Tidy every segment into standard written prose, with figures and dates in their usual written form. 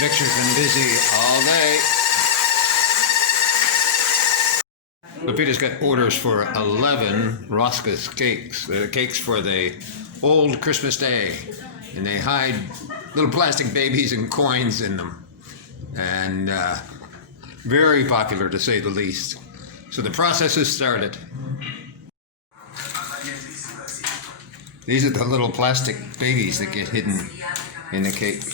Victor's been busy all day. Lupita's got orders for 11 Roscas cakes. They're cakes for the old Christmas day. And they hide little plastic babies and coins in them. And very popular, to say the least. So the process has started. These are the little plastic babies that get hidden in the cake.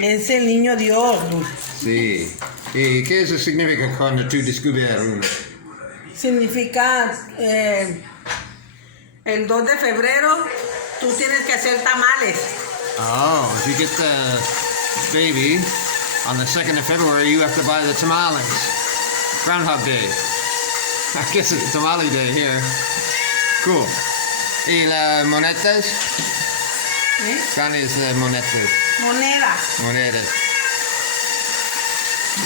Es el niño Dios, Luz. Sí. ¿Y qué eso significa cuando tú descubres uno? Significa el 2 de febrero tú tienes que hacer tamales. Oh, if you get the baby on the 2nd of February, you have to buy the tamales. Groundhog Day. I guess it's tamale day here. Cool. ¿Y las monedas? ¿Eh? ¿Cuáles las monedas? Monedas. Monedas.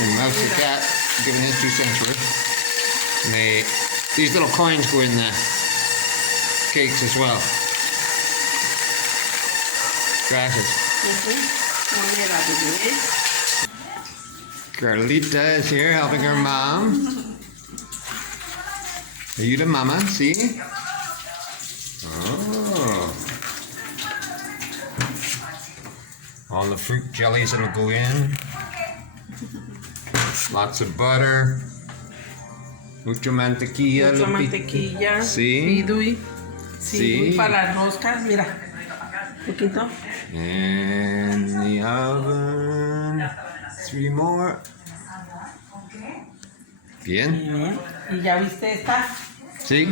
And Mouse the cat giving his 2 cents worth. And these little coins go in the cakes as well. Gracias. Moneda, bebé. Carlita is here helping her mom. Are you the mama? See? Oh. All the fruit jellies that'll go in. Lots of butter. Mucho mantequilla. Mucho mantequilla. Sí. Vidui. Sí. Para las roscas, mira. Poquito. And the oven. 3 more. Bien. Bien. ¿Y ya viste esta? Sí.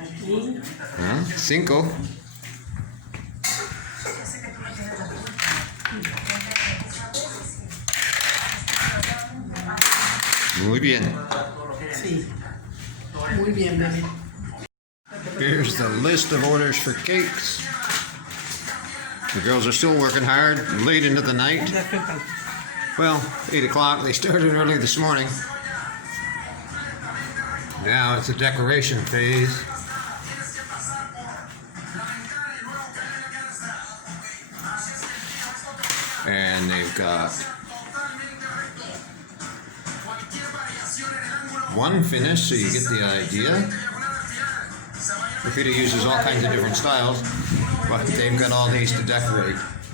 Aquí. 5. Muy bien. Sí. Muy bien, bebé. Here's the list of orders for cakes. The girls are still working hard, late into the night. Well, 8 o'clock. They started early this morning. Now it's the decoration phase. And they've got one finished, so you get the idea. Lupita uses all kinds of different styles, but they've got all these to decorate.